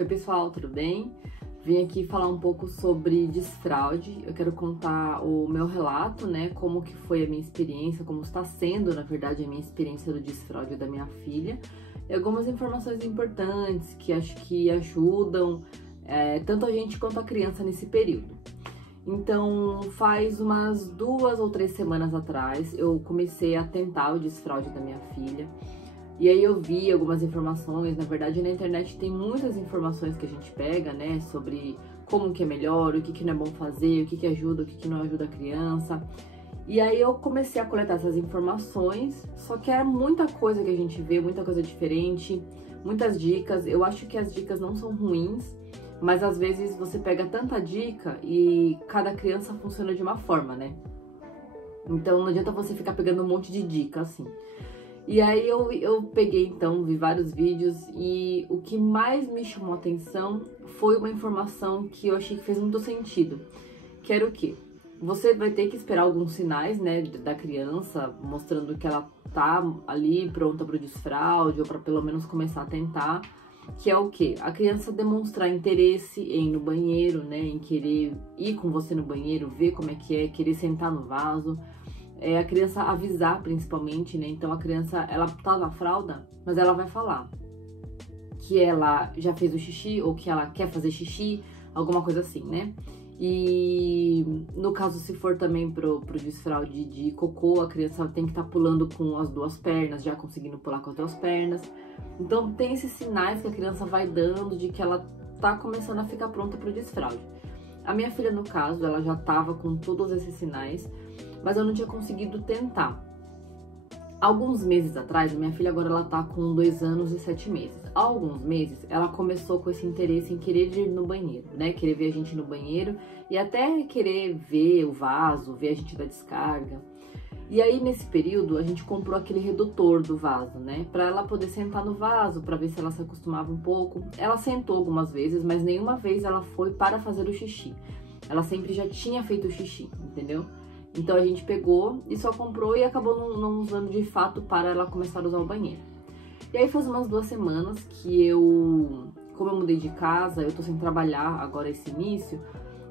Oi pessoal, tudo bem? Vim aqui falar um pouco sobre desfraude. Eu quero contar o meu relato, né? Como que foi a minha experiência, como está sendo, na verdade, a minha experiência do desfraude da minha filha. E algumas informações importantes que acho que ajudam tanto a gente quanto a criança nesse período. Então, faz umas 2 ou 3 semanas atrás, eu comecei a tentar o desfraude da minha filha. E aí eu vi algumas informações, na verdade na internet tem muitas informações que a gente pega, né, sobre como que é melhor, o que que não é bom fazer, o que que ajuda, o que que não ajuda a criança. E aí eu comecei a coletar essas informações, só que é muita coisa que a gente vê, muita coisa diferente, muitas dicas. Eu acho que as dicas não são ruins, mas às vezes você pega tanta dica e cada criança funciona de uma forma, né? Então não adianta você ficar pegando um monte de dica assim. E aí eu peguei então, vi vários vídeos e o que mais me chamou a atenção foi uma informação que eu achei que fez muito sentido. Que era o quê? Você vai ter que esperar alguns sinais, né, da criança, mostrando que ela tá ali pronta para o desfraude ou para pelo menos começar a tentar. Que é o quê? A criança demonstrar interesse em ir no banheiro, né, em querer ir com você no banheiro, ver como é, querer sentar no vaso. A criança avisar principalmente, né? Então a criança, ela tá na fralda, mas ela vai falar que ela já fez o xixi ou que ela quer fazer xixi, alguma coisa assim, né? E no caso, se for também pro desfraude de cocô, a criança tem que estar pulando com as 2 pernas, já conseguindo pular com as 2 pernas. Então tem esses sinais que a criança vai dando de que ela tá começando a ficar pronta pro desfraude. A minha filha, no caso, ela já tava com todos esses sinais, mas eu não tinha conseguido tentar. Alguns meses atrás, a minha filha agora ela tá com 2 anos e 7 meses. Há alguns meses, ela começou com esse interesse em querer ir no banheiro, né? Querer ver a gente no banheiro e até querer ver o vaso, ver a gente da descarga. E aí, nesse período, a gente comprou aquele redutor do vaso, né? Pra ela poder sentar no vaso, pra ver se ela se acostumava um pouco. Ela sentou algumas vezes, mas nenhuma vez ela foi para fazer o xixi. Ela sempre já tinha feito o xixi, entendeu? Então a gente pegou e só comprou e acabou não usando de fato para ela começar a usar o banheiro. E aí faz umas 2 semanas que como eu mudei de casa, eu tô sem trabalhar agora esse início,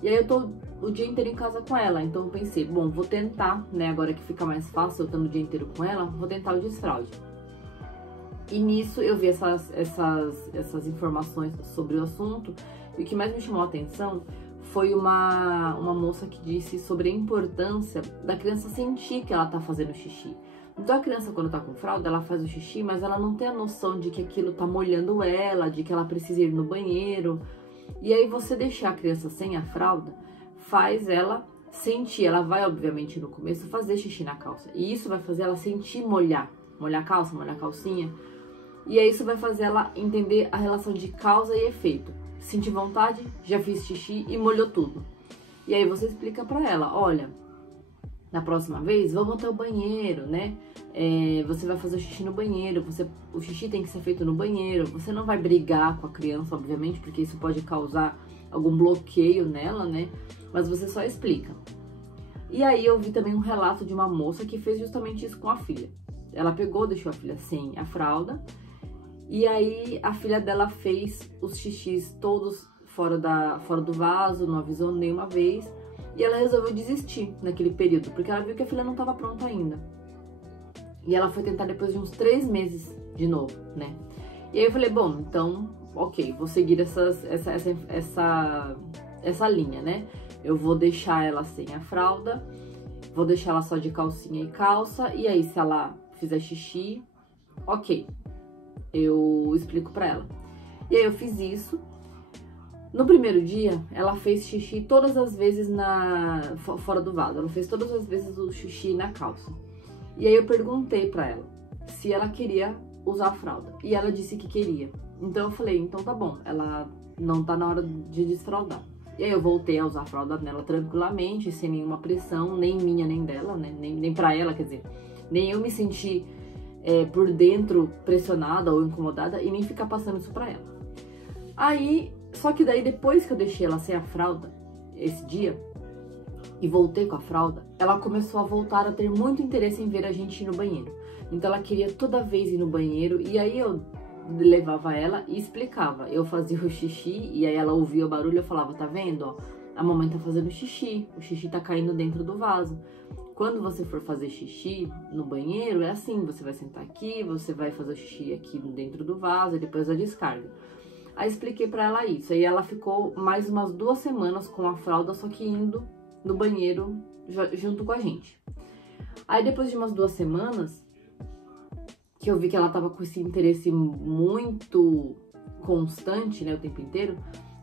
e aí eu tô o dia inteiro em casa com ela. Então eu pensei, bom, vou tentar, né, agora que fica mais fácil eu estando o dia inteiro com ela, vou tentar o desfraude. E nisso eu vi essas informações sobre o assunto, e o que mais me chamou a atenção foi uma moça que disse sobre a importância da criança sentir que ela tá fazendo xixi. Então a criança, quando tá com fralda, ela faz o xixi, mas ela não tem a noção de que aquilo tá molhando ela, de que ela precisa ir no banheiro. E aí você deixar a criança sem a fralda, faz ela sentir, ela vai obviamente no começo fazer xixi na calça. E isso vai fazer ela sentir molhar a calça, molhar a calcinha. E aí isso vai fazer ela entender a relação de causa e efeito. Senti vontade, já fiz xixi e molhou tudo. E aí você explica pra ela, olha, na próxima vez, vamos até o banheiro, né? Você vai fazer o xixi no banheiro, o xixi tem que ser feito no banheiro. Você não vai brigar com a criança, obviamente, porque isso pode causar algum bloqueio nela, né? Mas você só explica. E aí eu vi também um relato de uma moça que fez justamente isso com a filha. Ela pegou, deixou a filha sem a fralda, e aí a filha dela fez os xixis todos fora do vaso, não avisou nenhuma vez. E ela resolveu desistir naquele período, porque ela viu que a filha não estava pronta ainda. E ela foi tentar depois de uns 3 meses de novo, né? E aí eu falei, bom, então, ok, vou seguir essa linha, né? Eu vou deixar ela sem a fralda, vou deixar ela só de calcinha e calça, e aí se ela fizer xixi, ok, eu explico pra ela. E aí eu fiz isso. No primeiro dia, ela fez xixi todas as vezes fora do vaso. Ela fez todas as vezes o xixi na calça. E aí eu perguntei pra ela se ela queria usar a fralda. E ela disse que queria. Então eu falei, então tá bom, ela não tá na hora de desfraldar. E aí eu voltei a usar a fralda nela tranquilamente, sem nenhuma pressão, nem minha, nem dela, né? Nem pra ela, quer dizer. Nem eu me senti por dentro pressionada ou incomodada e nem ficar passando isso pra ela. Aí, só que daí depois que eu deixei ela sem a fralda, esse dia, e voltei com a fralda, ela começou a voltar a ter muito interesse em ver a gente ir no banheiro. Então ela queria toda vez ir no banheiro, e aí eu levava ela e explicava. Eu fazia o xixi e aí ela ouvia o barulho e eu falava, tá vendo, ó, a mamãe tá fazendo xixi, o xixi tá caindo dentro do vaso. Quando você for fazer xixi no banheiro, é assim, você vai sentar aqui, você vai fazer o xixi aqui dentro do vaso e depois a descarga. Aí expliquei pra ela isso, aí ela ficou mais umas 2 semanas com a fralda, só que indo no banheiro junto com a gente. Aí depois de umas 2 semanas, que eu vi que ela tava com esse interesse muito constante, né, o tempo inteiro,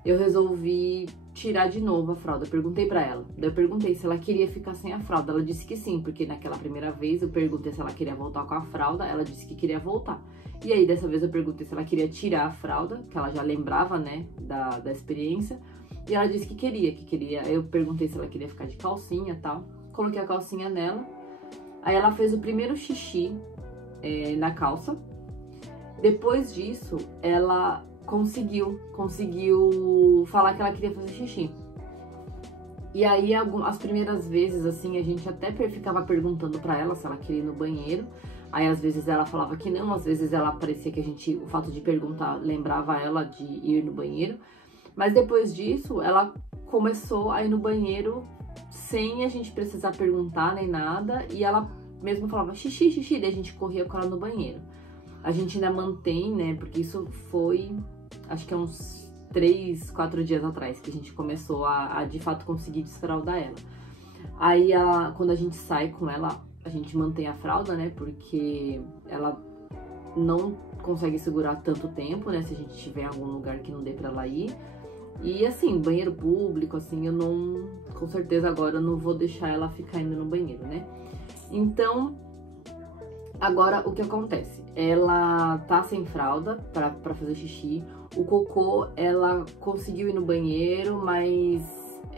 eu resolvi tirar de novo a fralda. Eu perguntei pra ela. Daí eu perguntei se ela queria ficar sem a fralda. Ela disse que sim, porque naquela primeira vez eu perguntei se ela queria voltar com a fralda. Ela disse que queria voltar. E aí, dessa vez eu perguntei se ela queria tirar a fralda, que ela já lembrava, né, da experiência. E ela disse que queria. Eu perguntei se ela queria ficar de calcinha e tal. Coloquei a calcinha nela. Aí ela fez o primeiro xixi na calça. Depois disso, ela conseguiu falar que ela queria fazer xixi. E aí, as primeiras vezes, assim, a gente até ficava perguntando pra ela se ela queria ir no banheiro. Aí, às vezes, ela falava que não, às vezes ela parecia que o fato de perguntar lembrava ela de ir no banheiro. Mas depois disso, ela começou a ir no banheiro sem a gente precisar perguntar nem nada. E ela mesmo falava xixi, xixi, daí a gente corria com ela no banheiro. A gente ainda mantém, né, porque isso foi, acho que é uns 3, 4 dias atrás que a gente começou a de fato conseguir desfraldar ela. Aí, quando a gente sai com ela, a gente mantém a fralda, né, porque ela não consegue segurar tanto tempo, né, se a gente estiver em algum lugar que não dê pra ela ir. E assim, banheiro público, assim, eu não, com certeza agora eu não vou deixar ela ficar indo no banheiro, né. Então, agora o que acontece? Ela tá sem fralda pra fazer xixi. O cocô, ela conseguiu ir no banheiro, mas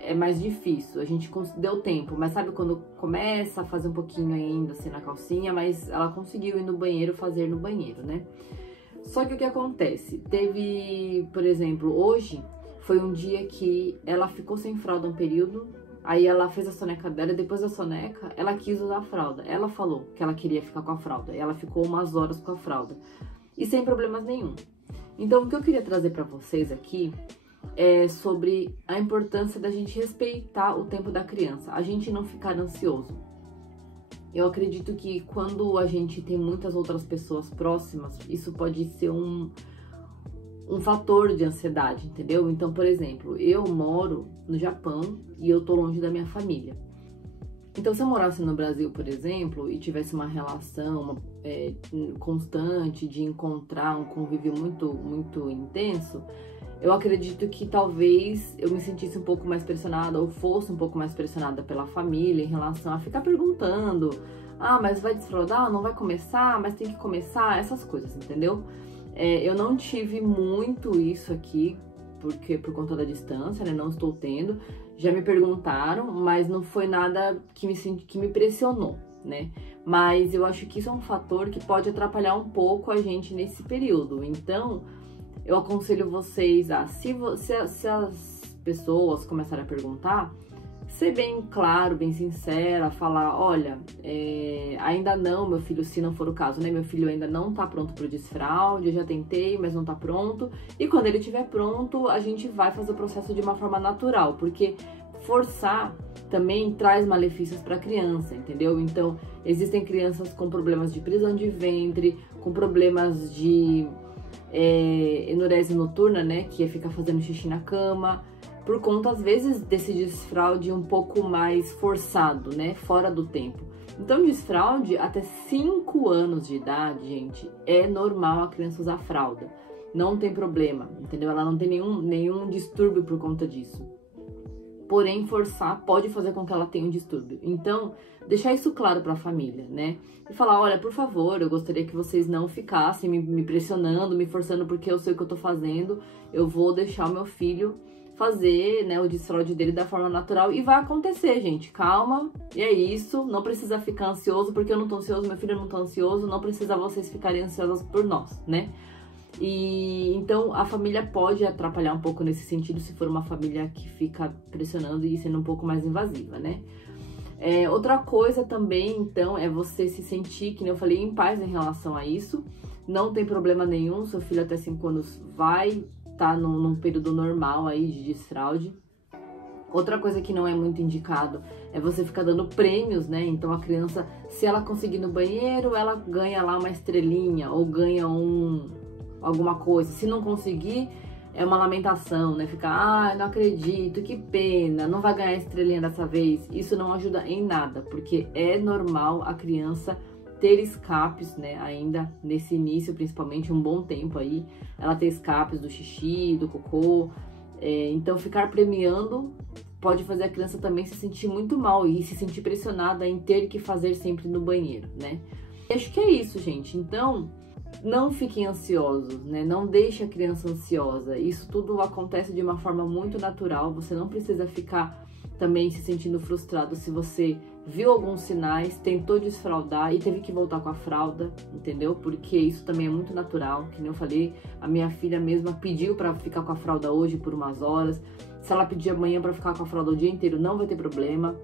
é mais difícil. A gente deu tempo, mas sabe quando começa a fazer um pouquinho ainda assim na calcinha, mas ela conseguiu ir no banheiro, fazer no banheiro, né? Só que o que acontece? Teve, por exemplo, hoje foi um dia que ela ficou sem fralda um período. Aí ela fez a soneca dela e depois da soneca, ela quis usar a fralda. Ela falou que ela queria ficar com a fralda. E ela ficou umas horas com a fralda. E sem problemas nenhum. Então, o que eu queria trazer pra vocês aqui é sobre a importância da gente respeitar o tempo da criança. A gente não ficar ansioso. Eu acredito que quando a gente tem muitas outras pessoas próximas, isso pode ser um fator de ansiedade, entendeu? Então, por exemplo, eu moro no Japão e eu tô longe da minha família. Então, se eu morasse no Brasil, por exemplo, e tivesse uma relação constante de encontrar um convívio muito, muito intenso, eu acredito que talvez eu me sentisse um pouco mais pressionada ou fosse um pouco mais pressionada pela família em relação a ficar perguntando: ah, mas vai desfraldar? Não vai começar? Mas tem que começar? Essas coisas, entendeu? Eu não tive muito isso aqui, porque por conta da distância, né, não estou tendo. Já me perguntaram, mas não foi nada que me pressionou, né? Mas eu acho que isso é um fator que pode atrapalhar um pouco a gente nesse período. Então, eu aconselho vocês se as pessoas começarem a perguntar, ser bem claro, bem sincera, falar: olha, ainda não, meu filho, se não for o caso, né? Meu filho ainda não tá pronto pro desfraude, eu já tentei, mas não tá pronto. E quando ele estiver pronto, a gente vai fazer o processo de uma forma natural, porque forçar também traz malefícios para a criança, entendeu? Então, existem crianças com problemas de prisão de ventre, com problemas de enurese noturna, né? Que é ficar fazendo xixi na cama, por conta, às vezes, desse desfraude um pouco mais forçado, né? Fora do tempo. Então, desfraude até 5 anos de idade, gente, é normal a criança usar fralda. Não tem problema, entendeu? Ela não tem nenhum distúrbio por conta disso. Porém, forçar pode fazer com que ela tenha um distúrbio. Então, deixar isso claro para a família, né? E falar: olha, por favor, eu gostaria que vocês não ficassem me pressionando, me forçando, porque eu sei o que eu tô fazendo. Eu vou deixar o meu filho fazer, né, o desfraude dele da forma natural e vai acontecer, gente. Calma, e é isso. Não precisa ficar ansioso, porque eu não tô ansioso, meu filho não tá ansioso. Não precisa vocês ficarem ansiosos por nós, né? E então a família pode atrapalhar um pouco nesse sentido, se for uma família que fica pressionando e sendo um pouco mais invasiva, né? Outra coisa também, então, é você se sentir, que nem eu falei, em paz em relação a isso. não tem problema nenhum, seu filho até 5 anos vai estar num período normal aí de desfraude. Outra coisa que não é muito indicado é você ficar dando prêmios, né? Então a criança, se ela conseguir no banheiro, ela ganha lá uma estrelinha ou ganha alguma coisa. Se não conseguir, é uma lamentação, né? Ficar, não acredito, que pena, não vai ganhar estrelinha dessa vez. Isso não ajuda em nada, porque é normal a criança ter escapes, né? Ainda nesse início, principalmente, um bom tempo aí, ela ter escapes do xixi, do cocô. Então, ficar premiando pode fazer a criança também se sentir muito mal e se sentir pressionada em ter que fazer sempre no banheiro, né? E acho que é isso, gente. Então, não fiquem ansiosos, né? Não deixe a criança ansiosa. Isso tudo acontece de uma forma muito natural. Você não precisa ficar também se sentindo frustrado se você viu alguns sinais, tentou desfraldar e teve que voltar com a fralda, entendeu? Porque isso também é muito natural. Que nem eu falei, a minha filha mesma pediu para ficar com a fralda hoje por umas horas. Se ela pedir amanhã para ficar com a fralda o dia inteiro, não vai ter problema.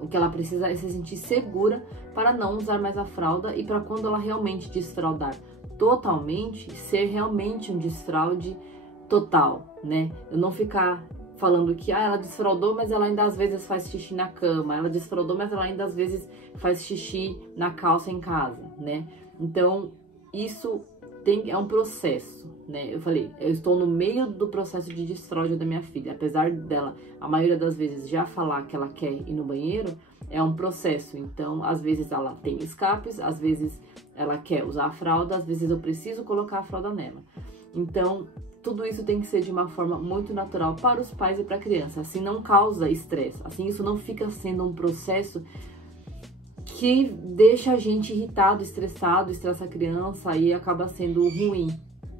O que ela precisa é se sentir segura para não usar mais a fralda e para quando ela realmente desfraldar totalmente, ser realmente um desfraude total, né? Eu não ficar falando que ela desfraldou, mas ela ainda às vezes faz xixi na cama, ela desfraldou, mas ela ainda às vezes faz xixi na calça em casa, né? Então, isso é um processo, né? Eu falei, eu estou no meio do processo de desfraude da minha filha. Apesar dela, a maioria das vezes, já falar que ela quer ir no banheiro, é um processo. Então, às vezes ela tem escapes, às vezes ela quer usar a fralda, às vezes eu preciso colocar a fralda nela. Então, tudo isso tem que ser de uma forma muito natural para os pais e para a criança. Assim não causa estresse. Assim isso não fica sendo um processo que deixa a gente irritado, estressado, estressa a criança e acaba sendo ruim,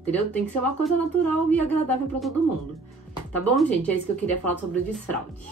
entendeu? Tem que ser uma coisa natural e agradável para todo mundo. Tá bom, gente? É isso que eu queria falar sobre o desfraude.